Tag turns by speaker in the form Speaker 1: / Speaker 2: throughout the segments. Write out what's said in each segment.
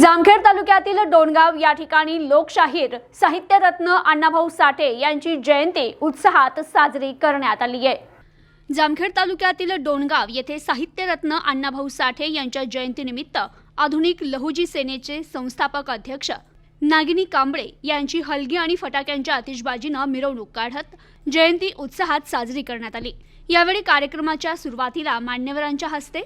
Speaker 1: जामखेड तालुक्यातील डोणगाव या ठिकाणी लोकशाहीर साहित्यरत्न अण्णाभाऊ साठे यांची जयंती उत्साहात साजरी करण्यात आली आहे. जामखेड तालुक्यातील डोणगाव येथे साहित्यरत्न अण्णाभाऊ साठे यांच्या जयंतीनिमित्त आधुनिक लहुजी सेनेचे संस्थापक अध्यक्ष नागिनी कांबळे यांची हलगी आणि फटाक्यांच्या आतिषबाजीनं मिरवणूक काढत जयंती उत्साहात साजरी करण्यात आली. यावेळी कार्यक्रमाच्या सुरुवातीला मान्यवरांच्या हस्ते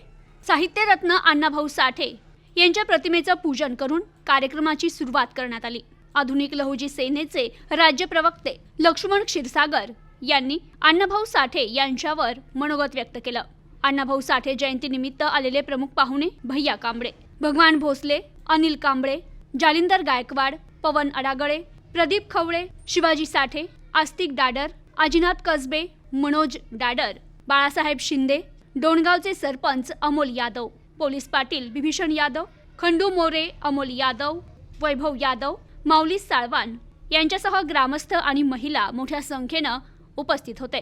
Speaker 1: साहित्यरत्न अण्णाभाऊ साठे यांच्या प्रतिमेचं पूजन करून कार्यक्रमाची सुरुवात करण्यात आली. आधुनिक लहुजी सेनेचे राज्य प्रवक्ते लक्ष्मण क्षीरसागर यांनी अण्णाभाऊ साठे यांच्यावर मनोगत व्यक्त केलं. अण्णाभाऊ साठे जयंतीनिमित्त आलेले प्रमुख पाहुणे भैया कांबळे भगवान भोसले अनिल कांबळे जालिंदर गायकवाड पवन अडागळे प्रदीप खवळे शिवाजी साठे आस्तिक डाडर अजिनाथ कसबे मनोज डाडर बाळासाहेब शिंदे डोणगावचे सरपंच अमोल यादव पोलीस पाटील विभीषण यादव खंडू मोरे अमोल यादव वैभव यादव माऊली साळवान यांच्यासह ग्रामस्थ आणि महिला मोठ्या संख्येनं उपस्थित होते.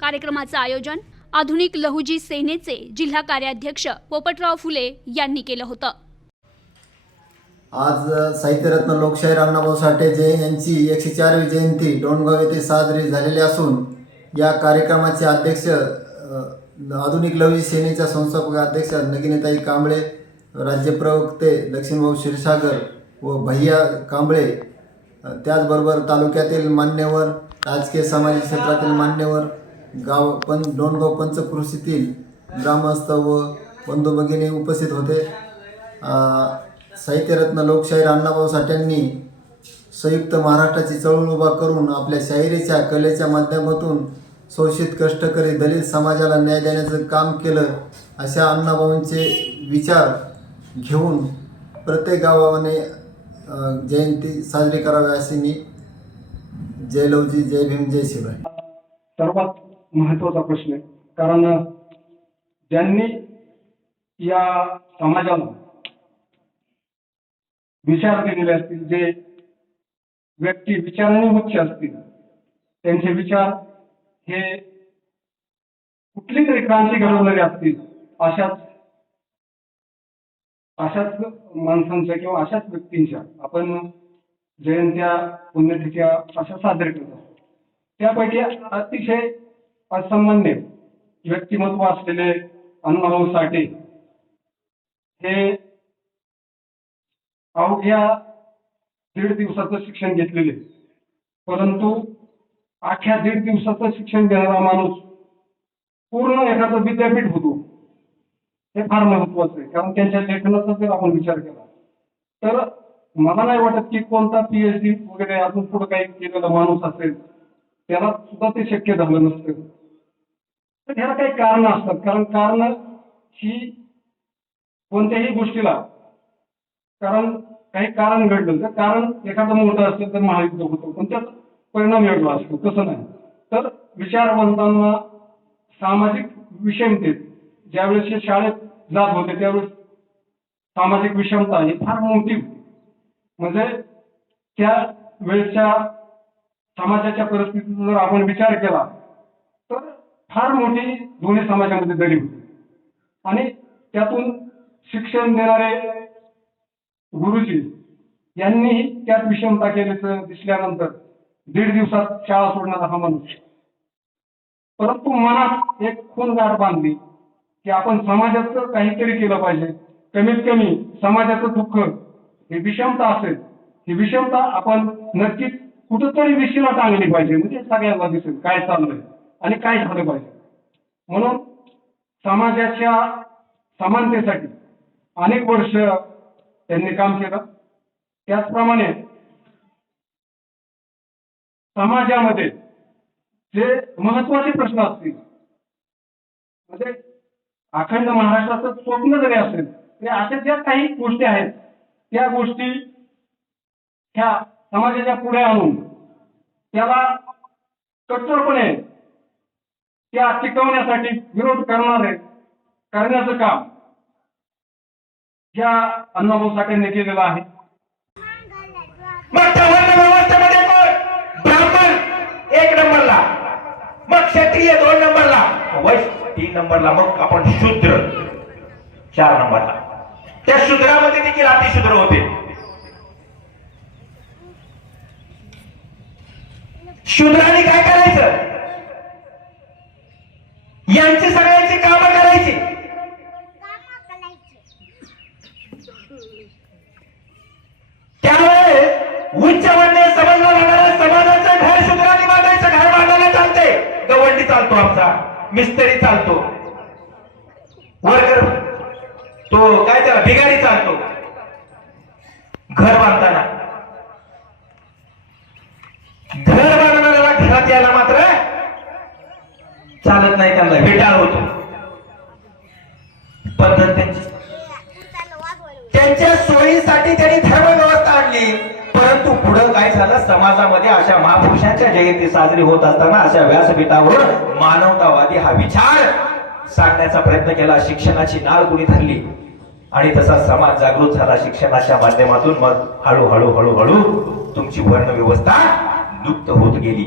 Speaker 1: कार्यक्रमाचं आयोजन आधुनिक लहुजी सेनेचे जिल्हा कार्याध्यक्ष पोपटराव फुले यांनी केलं होतं.
Speaker 2: आज साहित्यरत्न लोकशाहीर अण्णाभाऊ साठे जय यांची एकशे चारवी जयंती डोणगाव येथे साजरी झालेली असून या कार्यक्रमाचे अध्यक्ष आधुनिक लवजी सेनेच्या संस्थापक अध्यक्ष नगिनीताई कांबळे राज्य प्रवक्ते दक्षिणभाऊ क्षीरसागर व भैया कांबळे त्याचबरोबर तालुक्यातील मान्यवर राजकीय सामाजिक क्षेत्रातील मान्यवर गाव पण डोणगाव पंचकृषीतील ग्रामस्थ व बंधू भगिनी उपस्थित होते. साहित्यरत्न लोकशाहीर अण्णाभाऊ साठ्यांनी संयुक्त महाराष्ट्राची चळवळ उभा करून आपल्या शाहिरीच्या कलेच्या माध्यमातून शोषित कष्टकरी दलित समाजाला न्याय देण्याचं काम केलं अशा अण्णाभाऊंचे विचार घेऊन प्रत्येक गावाने जयंती साजरी करावी अशी मी जय लवजी जय भीम जय शिवराय
Speaker 3: सर्वात महत्त्वाचा प्रश्न आहे. कारण ज्यांनी या समाजाला विचार दिलेले असतील जे व्यक्ती विचाराने उच्च असतील त्यांचे विचार हे कुठली तरी क्रांती घडवणारे असतील अशाच अशाच माणसांच्या किंवा अशाच व्यक्तींच्या आपण जयंत्या पुण्यतिथ्या अशा साजरे करतो त्यापैकी अतिशय असामान्य व्यक्तिमत्व असलेले अण्णाभाऊ साठे हे अवघ्या दीड दिवसाचं शिक्षण घेतलेले. परंतु अख्ख्या दीड दिवसाचं शिक्षण देणारा माणूस पूर्ण एखादं विद्यापीठ होतो. हे फार महत्वाचं आहे. कारण त्यांच्या लेखनाचा जर आपण विचार केला तर मला नाही वाटत की कोणता पीएचडी वगैरे अजून पुढे काही केलेला माणूस असेल त्याला सुद्धा ते शक्य झालं नसतं. तर ह्याला काही कारण असतात. कारण कारण ही कोणत्याही गोष्टीला कारण काही कारण घडलं. तर कारण एखादं मोठं असेल तर महायुद्ध होतं. पण त्यात परिणाम वेगळा असतो. तसं नाही. तर विचारवंतांना सामाजिक विषमतेत ज्यावेळेस शाळेत जात होते त्यावेळेस सामाजिक विषमता ही फार मोठी होती. म्हणजे त्या वेळच्या समाजाच्या परिस्थितीचा जर आपण विचार केला तर फार मोठी दोन्ही समाजामध्ये दरी होती. आणि त्यातून शिक्षण देणारे गुरुजी यांनीही त्यात विषमता केल्याचं दिसल्यानंतर दीड दिवसात शाळा सोडणारा हा माणूस परंतु मनात एक खून गाठ बांधली की आपण समाजाचं काहीतरी केलं पाहिजे. कमीत कमी समाजाचं दुःख ही विषमता असेल. ही विषमता आपण नक्कीच कुठंतरी विषयीला टांगली पाहिजे. म्हणजे सगळ्यांना दिसेल काय चाललंय आणि काय झालं पाहिजे. म्हणून समाजाच्या समानतेसाठी अनेक वर्ष त्यांनी काम केलं. त्याचप्रमाणे समाजामध्ये जे महत्त्वाचे प्रश्न असतील म्हणजे अखंड महाराष्ट्राचं स्वप्न जरी असेल तरी अशा ज्या काही गोष्टी आहेत त्या गोष्टी ह्या समाजाच्या पुढे आणून त्याला कठोरपणे त्या टिकवण्यासाठी विरोध करणारे करण्याचं काम ज्या अण्णाभाऊ साठेंनी केलेलं आहे
Speaker 4: मग चव्हाण व्यवस्थेमध्ये कोण ब्राह्मण एक नंबरला. मग क्षत्रिय दोन नंबरला. वैश्य तीन नंबरला. मग आपण शूद्र. चार नंबरला. त्या शूद्रामध्ये देखील अतिशूद्र होते. शूद्राने काय करायचं? यांची सगळे कामं करायची त्यावेळेस उच्च वर्णीय समजलं जाणारं समाजाचं घर शूद्राने बांधायचं घर बांधायला चालते गवंडी चालतो आमचा मिस्त्री चालतो वर्कर हो, तो काय त्याला भिगारी चालतो घर बांधताना. घर बांधणाऱ्याला घरात यायला मात्र चालत नाही त्यांना भेटाळ होतो. पद्धत त्यांची. त्यांच्या सोयीसाठी त्यांनी धर्म व्यवस्था आणली. परंतु पुढं काय झालं? समाजामध्ये अशा महापुरुषांच्या जयंती साजरी होत असताना अशा व्यासपीठावर मानवतावादी हा विचार सांगण्याचा प्रयत्न केला. शिक्षणाची नाळ कुणी धरली? आणि तसा समाज जागृत झाला शिक्षणाच्या माध्यमातून. मग हळूहळू हळूहळू तुमची वर्ण व्यवस्था लुप्त होत गेली.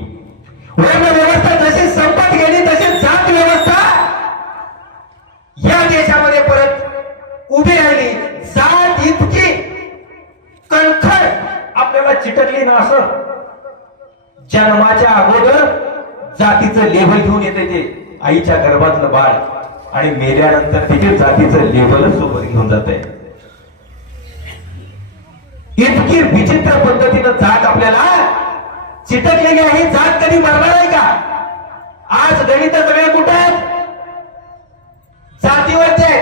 Speaker 4: वर्ण व्यवस्था जशी संपत गेली तशी जात व्यवस्था या देशामध्ये परत उभी राहिली. जात इतकी कणखर आपल्याला चिटकली ना असं. जन्माच्या अगोदर जातीचं लेबल घेऊन येते ते. आईच्या गर्भातलं बाळ. आणि मेल्यानंतर तिथे जातीचं लेबलच सोबत घेऊन जात आहे. इतकी विचित्र पद्धतीनं जात आपल्याला चिटकलेली आहे. जात कधी मरणार आहे का? आज गणित सगळे कुठे आहेत? जातीवरचे.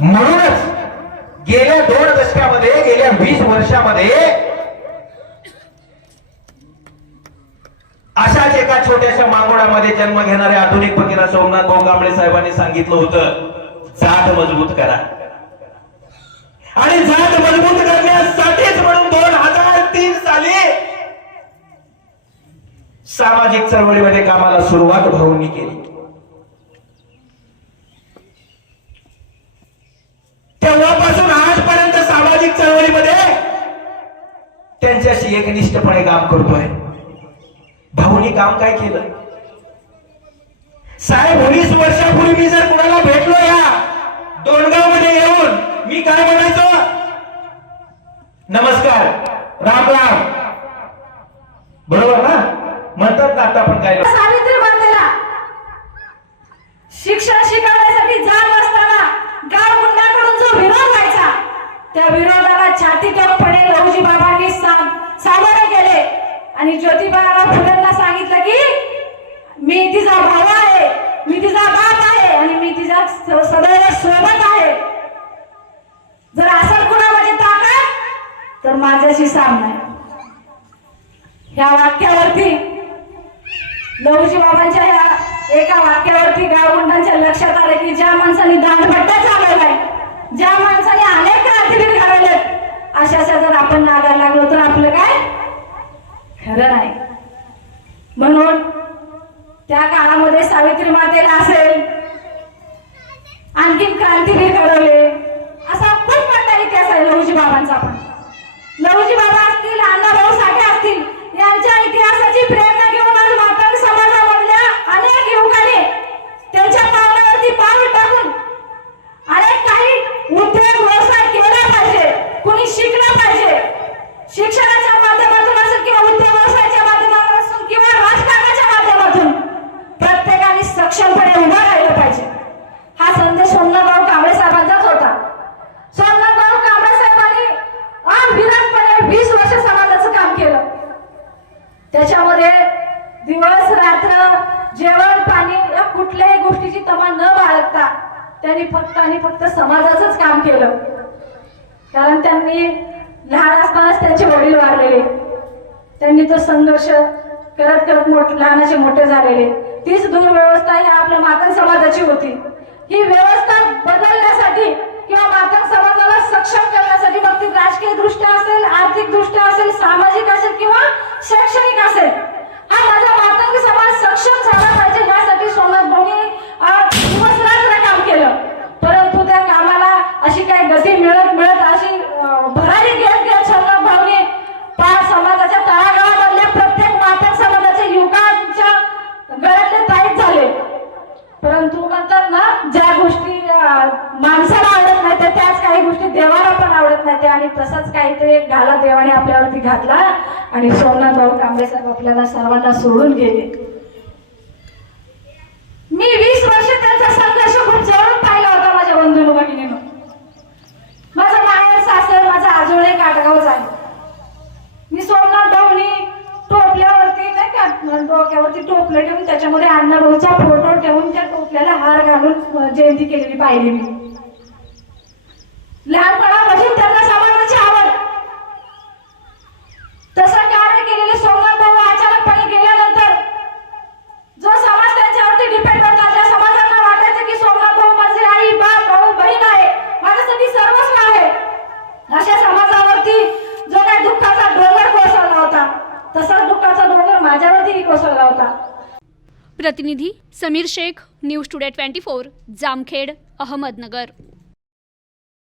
Speaker 4: म्हणूनच गेल्या दोन दशकामध्ये गेल्या वीस वर्षामध्ये अशाच एका छोट्याशा मांगोडामध्ये जन्म घेणारे आधुनिक फकीरा सोमनाथ भाऊ कांबळे साहेबांनी सांगितलं होतं जात मजबूत करा. आणि जात मजबूत करण्यासाठीच म्हणून दोन हजार तीन साली सामाजिक चळवळीमध्ये कामाला सुरुवात भाऊंनी केली. तेव्हापासून आजपर्यंत सामाजिक चळवळीमध्ये त्यांच्याशी एकनिष्ठपणे काम करतोय. भाऊनी काम काय केलं? साहेब वीस वर्षापूर्वी मी जर कुणाला भेटलो या दोनगावमध्ये येऊन मी काय म्हणायचो? नमस्कार राम राम. बरोबर ना? म्हणतात ना आता आपण काय
Speaker 5: सावित्री मातेला शिक्षण शिकवण्यासाठी जात असताना गाव मुंडाकडून जो विरोध व्हायचा त्या विरोधाला छाती टोकपणे लहुजी बाबांनी सामोरे गेले. आणि ज्योतिबाराव फुलेंना सांगितलं की मी तिचा भाऊ आहे मी तिचा बाप आहे आणि मी तिचा सदैव सोबत आहे. जर असेल कुणामध्ये ताकद तर माझ्याशी सामना आहे ह्या वाक्यावरती लहुजी बाबांच्या ह्या एका वाक्यावरती गावगुंडांच्या लक्षात आलं की ज्या माणसाने दांडपट्टा चालवलाय ज्या माणसाने अनेक क्रांतीवीर घडवलेत अशाच्या जर आपण नादाला लागलो तर आपलं काय खरं नाही म्हणून त्या काळामध्ये सावित्री मातेला असेल आणखीन क्रांतीवीर घडवले असा खूप मोठा इतिहास आहे लहुजी बाबांचा पण लहुजी बाबा असतील अण्णाभाऊ साठे असतील यांच्या इतिहासाची प्रेरणा घेऊन आज मातंग समाजामधल्या अनेक युवकांनी त्यांच्या पावलावरती पाऊल टाकून अनेक काही उद्योग व्यवसाय केला पाहिजे कुणी शिकलं पाहिजे शिक्षणाच्या माध्यमातून असेल किंवा उद्योग व्यवसायाच्या माध्यमातून असेल किंवा राजकारणाच्या माध्यमातून प्रत्येकाने सक्षमपणे उभं राहिलं पाहिजे. हा संदेश सोमनाथराव कांबळे साहेबांचाच होता. सोमनाथराव कांबळे साहेबांनी अविरतपणे वीस वर्ष समाजाचं काम केलं. त्याच्यामध्ये दिवस रात्र जेवण पाणी या कुठल्याही गोष्टीची तमा न बाळगता त्यांनी फक्त आणि फक्त समाजाचंच काम केलं. कारण त्यांनी लहान असतानाच त्यांचे वडील वाढलेले त्यांनी तो संघर्ष करत करत मोठ लहानाचे मोठे झालेले. तीच दुर्व्यवस्था ही आपल्या मातंग समाजाची होती. ही व्यवस्था बदलण्यासाठी किंवा मातंग समाजाला सक्षम करण्यासाठी मग ती राजकीय दृष्ट्या असेल आर्थिक दृष्ट्या असेल सामाजिक असेल किंवा शैक्षणिक असेल हा माझा मातंग समाज सक्षम झाला ना ज्या गोष्टी माणसाला आवडत नाही त्या त्याच काही गोष्टी देवाला पण आवडत नाही. आणि तसाच काहीतरी ते घाला देवाने आपल्यावरती घातला आणि सोमनाथ भाऊ कांबळे साहेब आपल्याला सर्वांना सोडून गेले. डोक्यावरती टोपलं ठेवून त्याच्यामध्ये अण्णाभाऊचा फोटो ठेवून त्या टोपल्याला हार घालून जयंती केलेली पाहिली मी. लहानपणापासून त्यांना समाजाची आवड. तसं कार्य केलेले सोमनाथ भाऊ अचानकपणे गेल्यानंतर जो समाज त्यांच्यावरती डिपेंड होता त्या समाजाला वाटायचं की सोमनाथ भाऊ माझे आई बाप भाऊ बहीण आहे माझ्यासाठी सर्वस्व आहे अशा समाजावरती जो काही दुःखाचा डोंगर कोसळला होता तसाच दुःखाचा डोंगर कोसळला होता
Speaker 1: प्रतिनिधी Samir Shaikh news today twenty four Jamkhed Ahmednagar.